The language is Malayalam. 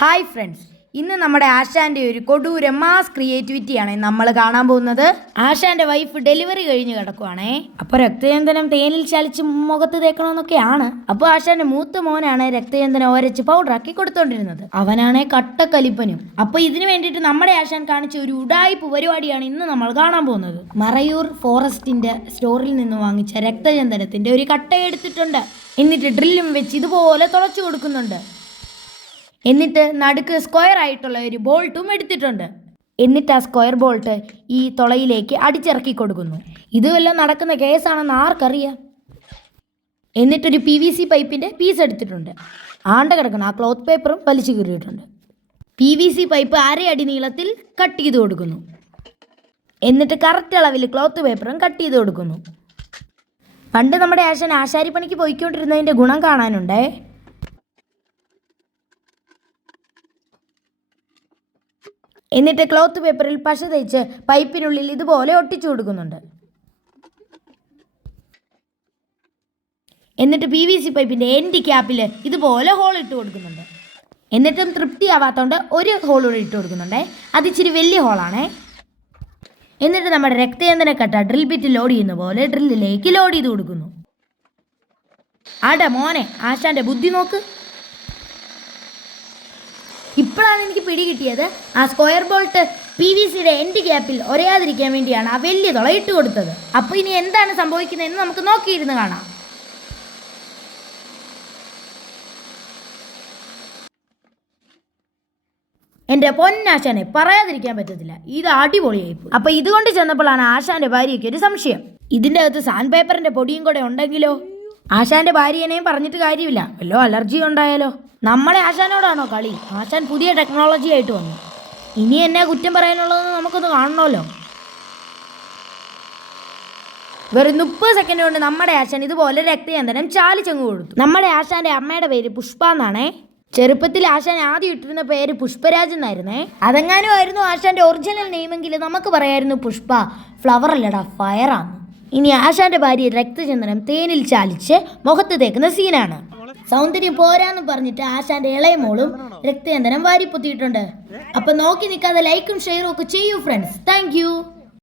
ഹായ് ഫ്രണ്ട്സ്, ഇന്ന് നമ്മുടെ ആശാൻ്റെ ഒരു കൊടൂര മാസ് ക്രിയേറ്റിവിറ്റിയാണ് നമ്മൾ കാണാൻ പോകുന്നത്. ആശാൻ്റെ വൈഫ് ഡെലിവറി കഴിഞ്ഞ് കിടക്കുവാണേ. അപ്പോൾ രക്തചന്ദനം തേനിൽ ചാലിച്ച് മുഖത്ത് തേക്കണമെന്നൊക്കെയാണ്. അപ്പോൾ ആശാൻ്റെ മൂത്ത മോനാണ് രക്തചന്ദനം ഒരച്ച് പൗഡറാക്കി കൊടുത്തോണ്ടിരുന്നത്. അവനാണേ കട്ടക്കലിപ്പനും. അപ്പോൾ ഇതിനു വേണ്ടിയിട്ട് നമ്മുടെ ആശാൻ കാണിച്ച ഒരു ഉഡായിപ്പ് പരിപാടിയാണ് ഇന്ന് നമ്മൾ കാണാൻ പോകുന്നത്. മറയൂർ ഫോറസ്റ്റിൻ്റെ സ്റ്റോറിൽ നിന്ന് വാങ്ങിച്ച രക്തചന്ദനത്തിൻ്റെ ഒരു കട്ട എടുത്തിട്ടുണ്ട്. എന്നിട്ട് ഡ്രില്ലും വെച്ച് ഇതുപോലെ തുളച്ചു കൊടുക്കുന്നുണ്ട്. എന്നിട്ട് നടുക്ക് സ്ക്വയർ ആയിട്ടുള്ള ഒരു ബോൾട്ടും എടുത്തിട്ടുണ്ട്. എന്നിട്ട് ആ സ്ക്വയർ ബോൾട്ട് ഈ തുളയിലേക്ക് അടിച്ചിറക്കി കൊടുക്കുന്നു. ഇതുവെല്ലാം നടക്കുന്ന കേസാണെന്ന് ആർക്കറിയാം. എന്നിട്ടൊരു PVC പൈപ്പിൻ്റെ പീസ് എടുത്തിട്ടുണ്ട്. ആണ്ട കിടക്കണം ആ ക്ലോത്ത് പേപ്പറും വലിച്ചു കീറിയിട്ടുണ്ട്. PVC പൈപ്പ് അരയടി നീളത്തിൽ കട്ട് ചെയ്ത് കൊടുക്കുന്നു. എന്നിട്ട് കറക്റ്റ് അളവിൽ ക്ലോത്ത് പേപ്പറും കട്ട് ചെയ്ത് കൊടുക്കുന്നു. പണ്ട് നമ്മുടെ ആശാൻ ആശാരിപ്പണിക്ക് പോയിക്കൊണ്ടിരുന്നതിൻ്റെ ഗുണം കാണാനുണ്ടേ. എന്നിട്ട് ക്ലോത്ത് പേപ്പറിൽ പശ തേച്ച് പൈപ്പിനുള്ളിൽ ഇതുപോലെ ഒട്ടിച്ചു കൊടുക്കുന്നുണ്ട്. എന്നിട്ട് PVC പൈപ്പിൻ്റെ എൻഡ് ക്യാപ്പിൽ ഇതുപോലെ ഹോൾ ഇട്ട് കൊടുക്കുന്നുണ്ട്. എന്നിട്ടും തൃപ്തിയാവാത്തതുകൊണ്ട് ഒരു ഹോൾ കൂടി ഇട്ട് കൊടുക്കുന്നുണ്ട്. അത് ഇച്ചിരി വലിയ ഹോളാണേ. എന്നിട്ട് നമ്മുടെ രക്തചന്ദന കട്ട ഡ്രിൽ ബിറ്റ് ലോഡ് ചെയ്യുന്ന പോലെ ഡ്രില്ലിലേക്ക് ലോഡ് ചെയ്ത് കൊടുക്കുന്നു. ആടെ മോനെ, ആശാൻ്റെ ബുദ്ധി നോക്ക്. ഇപ്പോഴാണ് എനിക്ക് പിടി കിട്ടിയത്. ആ സ്ക്വയർ ബോൾട്ട് PVCയുടെ എൻഡ് ഗ്യാപ്പിൽ ഒരയാതിരിക്കാൻ വേണ്ടിയാണ് ആ വലിയ തുള ഇട്ട് കൊടുത്തത്. അപ്പോൾ ഇനി എന്താണ് സംഭവിക്കുന്നതെന്ന് നമുക്ക് നോക്കിയിരുന്ന് കാണാം. എൻ്റെ പൊന്നാശാനെ പറയാതിരിക്കാൻ പറ്റത്തില്ല, ഇത് അടിപൊളിയായിപ്പോയി. അപ്പോൾ ഇതുകൊണ്ട് ചെന്നപ്പോഴാണ് ആശാൻ്റെ ഭാര്യയ്ക്ക് ഒരു സംശയം. ഇതിൻ്റെ അകത്ത് സാൻഡ് പേപ്പറിൻ്റെ പൊടിയും കൂടെ ഉണ്ടെങ്കിലോ? ആശാൻ്റെ ഭാര്യനെയും പറഞ്ഞിട്ട് കാര്യമില്ല, വല്ലോ അലർജി ഉണ്ടായാലോ? നമ്മളെ ആശാനോടാണോ കളി? ആശാൻ പുതിയ ടെക്നോളജി ആയിട്ട് വന്നു. ഇനി എന്നാ കുറ്റം പറയാനുള്ളതെന്ന് നമുക്കൊന്ന് കാണണമല്ലോ. വെറും 30 സെക്കൻഡ് കൊണ്ട് നമ്മുടെ ആശാൻ ഇതുപോലെ രക്തചന്ദനം ചാലിച്ചങ്ങ് കൊടുത്തു. നമ്മുടെ ആശാൻ്റെ അമ്മയുടെ പേര് പുഷ്പ എന്നാണേ. ചെറുപ്പത്തിൽ ആശാൻ ആദ്യം ഇട്ടിരുന്ന പേര് പുഷ്പരാജ് എന്നായിരുന്നേ. അതെങ്ങാനും ആയിരുന്നു ആശാൻ്റെ ഒറിജിനൽ നെയിമെങ്കിൽ നമുക്ക് പറയായിരുന്നു പുഷ്പ. ഫ്ലവർ അല്ലടാ, ഫയറാണ്. ഇനി ആശാൻ്റെ ഭാര്യ രക്തചന്ദനം തേനിൽ ചാലിച്ച് മുഖത്ത് തേക്കുന്ന സീനാണ്. സൗന്ദര്യം പോരാന്ന് പറഞ്ഞിട്ട് ആശാൻ്റെ ഇളയ മോളും രക്തചന്ദനം വാരിപ്പൊത്തിയിട്ടുണ്ട്. അപ്പം നോക്കി നിൽക്കാതെ ലൈക്കും ഷെയറും ഒക്കെ ചെയ്യൂ ഫ്രണ്ട്സ്. താങ്ക്